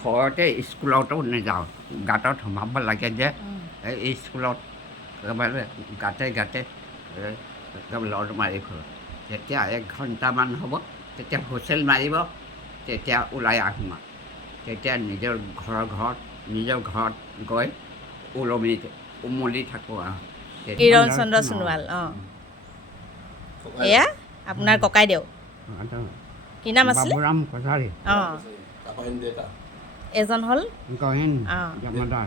ভয়তে স্কুলতো নাযাওঁ গাঁতত সোমাব লাগে যে এই স্কুলত একেবাৰে গাতে গাতে লৰ্ড মাৰি ফুৰোঁ যেতিয়া 1 ঘণ্টামান হ'ব তেতিয়া হুইচেল মাৰিব তেতিয়া ওলাই আহোঁ আৰু তেতিয়া নিজৰ ঘৰত গৈ উমলি থাকোঁ আৰু কিৰণ চন্দ্ৰ সোণোৱাল এয়া আপোনাৰ ককাইদেউ কি নাম আছিলে বাবুৰাম কছাৰী এজন হ'ল গহীন জমাদাৰ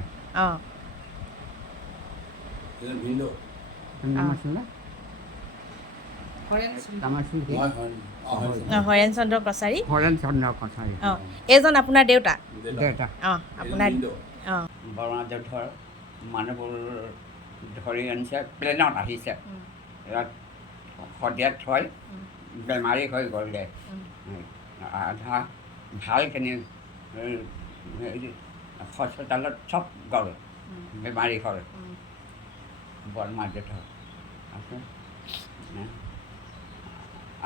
নাম আছিলে হৰেণ চন্দ্ৰ কছাৰী হৰেণ চন্দ্ৰ কছাৰী এইজন আপোনাৰ দেউতা আপোনাৰ বৰমা যুদ্ধৰ মানুহবোৰ ধৰি আনিছে প্লেনত আহিছে ইয়াত শদিয়াত থৈ বেমাৰী হৈ গ'লগৈ আধা ভালখিনি হস্পিটেলত চব গ'ল বেমাৰী হ'ল বৰমা যুদ্ধ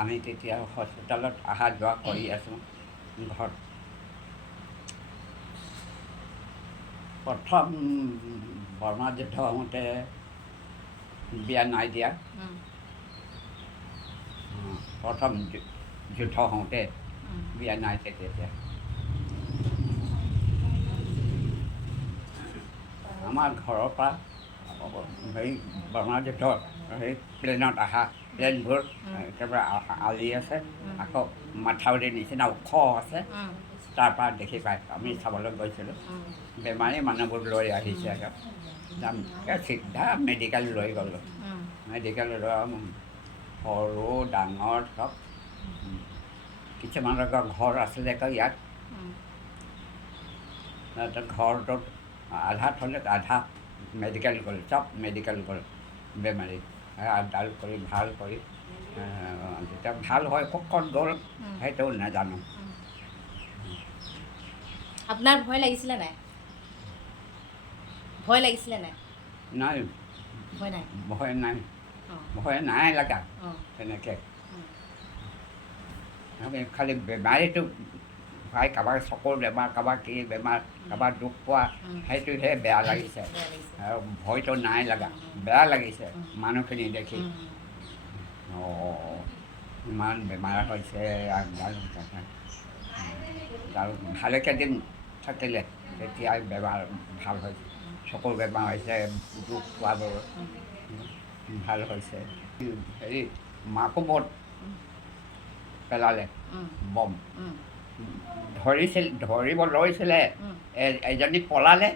আমি তেতিয়া হস্পিটেলত অহা যোৱা কৰি আছোঁ ঘৰত প্ৰথম বৰমা যুদ্ধ হওঁতে বিয়া নাই দিয়া প্ৰথম যুদ্ধ হওঁতে বিয়া নাই তেতিয়া আমাৰ ঘৰৰ পৰা হেৰি বৰমা যুদ্ধ সেই প্লেনত অহা প্লেনবোৰ একেবাৰে আলি আছে আকৌ মাথাউৰিৰ নিচিনা ওখ আছে তাৰপৰা দেখি পাই আমি চাবলৈ গৈছিলোঁ বেমাৰী মানুহবোৰ লৈ আহিছে চিধা মেডিকেল লৈ গ'লোঁ মেডিকেল লৈ সৰু ডাঙৰ চব কিছুমানৰ ঘৰ আছিলে ইয়াত ঘৰটোত আধা থ'লে আধা মেডিকেল গ'ল চব মেডিকেল গ'ল বেমাৰী আপডাল কৰি ভাল কৰি যেতিয়া ভাল হয় ক'ত গ'ল সেইটো নাজানো আপোনাৰ ভয় লাগিছিলে নাই নাই ভয় নাই লগা তেনেকৈ আমি খালি বেমাৰীটো হয় কাৰোবাৰ চকুৰ বেমাৰ কাৰোবাৰ কি বেমাৰ কাৰোবাৰ দুখ পোৱা সেইটোহে বেয়া লাগিছে আৰু ভয়টো নাই লগা বেয়া লাগিছে মানুহখিনি দেখি ইমান বেমাৰ হৈছে আৰু ভালেকেইদিন থাকিলে তেতিয়াই বেমাৰ ভাল হৈছে চকুৰ বেমাৰ হৈছে দুখ পোৱাবোৰ ভাল হৈছে হেৰি মাকো বহুত পেলালে বম ধৰিব লৈছিলে এজনী পলালে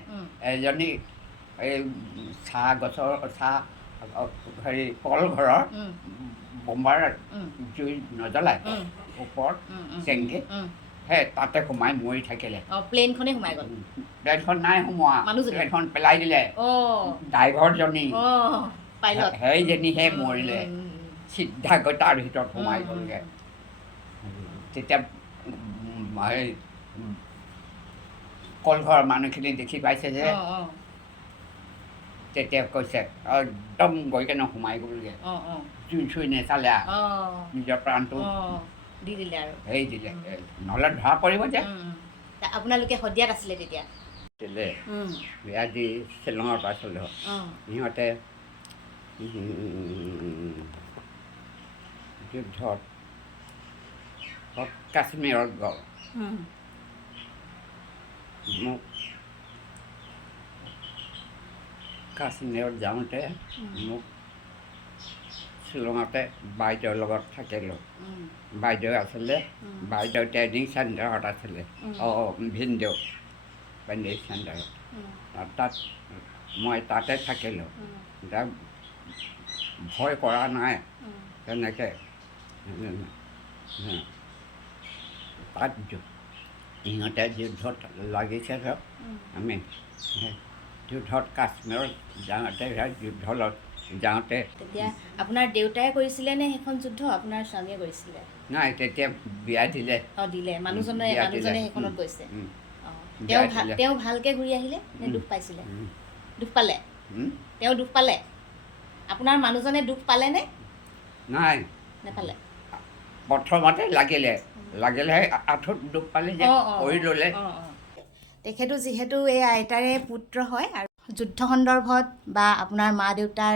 এজনী এই চাহ গছৰ হেৰি কলঘৰৰ বোম্বাৰ জুই নজ্বলায় ওপৰত চেংকি সেই তাতে সোমাই মৰি থাকিলে প্লেনখনে সোমাই গ'ল প্লেনখন নাই সোমোৱা প্লেনখন পেলাই দিলে ড্ৰাইভাৰজনী সেইজনীহে মৰিলে চিধা গৈ তাৰ ভিতৰত সোমাই গ'লগৈ তেতিয়া এই কলঘৰৰ মানুহখিনি দেখি পাইছে যে তেতিয়া কৈছে একদম গৈ কেনে সোমাই গ'লগৈ চুই নেচালে নিজৰ প্ৰাণটো দি দিলে আৰু সেই দিলে নহ'লে ধৰা পৰিব যে আপোনালোকে শদিয়াত আছিলে তেতিয়া বিয়া দি শ্বিলঙৰ পৰা চলে সিহঁতে যুদ্ধত কাশ্মীৰত গ'ল মোক কাশ্মীৰত যাওঁতে মোক শ্বিলঙতে বাইদেউৰ লগত থাকিলোঁ বাইদেউ আছিলে বাইদেউ ট্ৰেইনিং চেণ্টাৰত আছিলে ভিনদেউ ট্ৰেইনিং চেণ্টাৰত তাত মই তাতে থাকিলোঁ তাত ভয় কৰা নাই তেনেকৈ তাত সিহঁতে যুদ্ধত লাগিছে ধৰক আমি যুদ্ধত কাশ্মীৰত যাওঁতে যাওঁতে তেতিয়া আপোনাৰ দেউতাই কৰিছিলে নে সেইখন যুদ্ধ আপোনাৰ স্বামীয়ে কৰিছিলে নাই তেতিয়া বিয়া দিলে দিলে মানুহজনে সেইখনত গৈছে তেওঁ ভালকৈ ঘূৰি আহিলে নে দুখ পাইছিলে দুখ পালে তেওঁ দুখ পালে আপোনাৰ মানুহজনে দুখ পালেনে নাই নেপালে প্ৰথমতে লাগিলে আঁঠুত দুখ পালে যে কৰি ল'লে তেখেতো যিহেতু এই আইতাৰে পুত্ৰ হয় আৰু যুদ্ধ সন্দৰ্ভত বা আপোনাৰ মা দেউতাৰ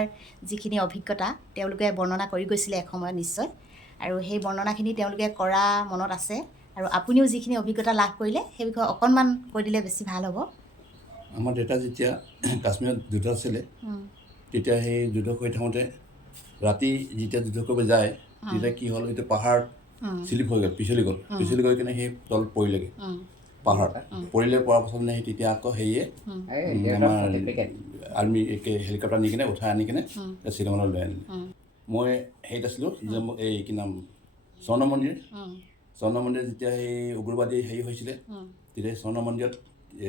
যিখিনি অভিজ্ঞতা তেওঁলোকে বৰ্ণনা কৰি গৈছিলে এসময়ত নিশ্চয়, আৰু সেই বৰ্ণনাখিনি তেওঁলোকে কৰা মনত আছে, আৰু আপুনিও যিখিনি অভিজ্ঞতা লাভ কৰিলে সেই বিষয়ে অকণমান কৈ দিলে বেছি ভাল হ'ব। আমাৰ দেউতা যেতিয়া কাশ্মীৰত যুদ্ধ আছিলে তেতিয়া সেই যুদ্ধ কৰি থাকোঁতে ৰাতি যেতিয়া যুদ্ধ কৰিব যায় তেতিয়া কি হ'ল, এইটো পাহাৰ শ্লিপ হৈ গ'ল, পিছলি গৈ কিনে সেই তলত পৰিলেগৈ পাহাৰত। পৰিলে পৰাৰ পাছত মানে তেতিয়া আকৌ সেয়ে আমাৰ আৰ্মি হেলিকপ্টাৰ নি কিনে উঠাই আনি কিনে শ্বিলঙলৈ লৈ আনিলে। মই হেৰিত আছিলোঁ যে এই কি নাম স্বৰ্ণ মন্দিৰ যেতিয়া সেই উগ্ৰবাদী হেৰি হৈছিলে তেতিয়া স্বৰ্ণ মন্দিৰত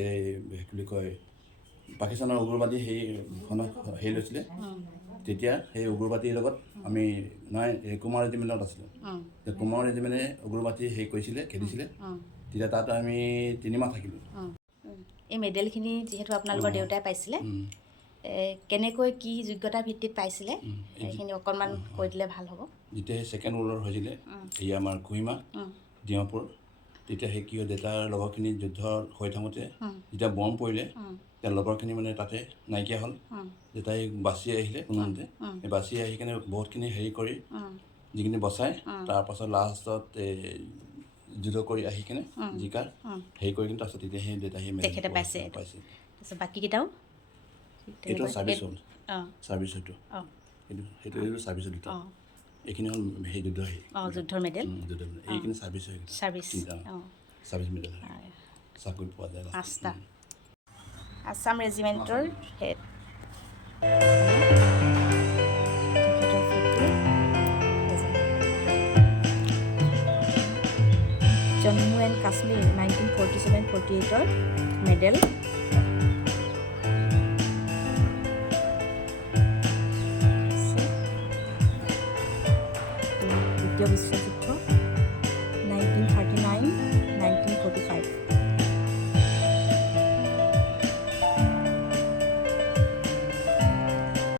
এই কি বুলি কয় পাকিস্তানৰ উগ্ৰবাদী হেৰি লৈছিলে। তেতিয়া সেই উগ্ৰবাদীৰ লগত আমি কুমাৰ ৰেজিমেণ্টত আছিলোঁ। কুমাৰ ৰেজিমেণ্টে উগ্ৰবাদী হেৰি কৰিছিলে, খেদিছিলে। তেতিয়া তাত আমি 3 মাহ থাকিলোঁ। এই মেডেলখিনি যিহেতু আপোনালোকৰ দেউতাই পাইছিলে, কেনেকৈ কি যোগ্যতাৰ ভিত্তিত পাইছিলে সেইখিনি অকণমান কৈ দিলে ভাল হ'ব। যেতিয়া সেই ছেকেণ্ড ৱৰ্ল্ড ৱাৰ হৈছিলে এই আমাৰ কোহিমা ডিমাপুৰ, তেতিয়া সেই কি হ'ল, দেউতাৰ লগৰখিনি যুদ্ধ হৈ থাকোঁতে যেতিয়া বম পৰিলে তেতিয়া লগৰখিনি মানে তাতে নাইকিয়া হ'ল। দেউতাই বাচি আহিলে কোনোমতে, এই বাচি আহি কিনে বহুতখিনি হেৰি কৰি যিখিনি বচাই তাৰপাছত লাষ্টত যুদ্ধ কৰি আহি কিনে জিকাৰ হেৰি কৰি কিনে তাৰপিছত তেতিয়া সেই দেউতাই সেই তেখেতে পাইছে। তাৰপিছত বাকীকেইটাও এইটো ছাৰ্ভিচ হ'ল, ছাৰ্ভিচ হয়তো সেইটো ছাৰ্ভিচ হ'ল। এইখিনি হ'ল সেই যুদ্ধ যুদ্ধৰ মেডেল, এইখিনি ছাৰ্ভিচ হৈ গ'ল, ছাৰ্ভিচ ছাৰ্ভিচ মেডেল চাকৰি পোৱা যায় 5টা। আছাম ৰেজিমেণ্টৰ হেড জম্মু এণ্ড কাশ্মীৰ 1947-48ৰ মেডেল। দ্বিতীয় বিশ্বযুদ্ধ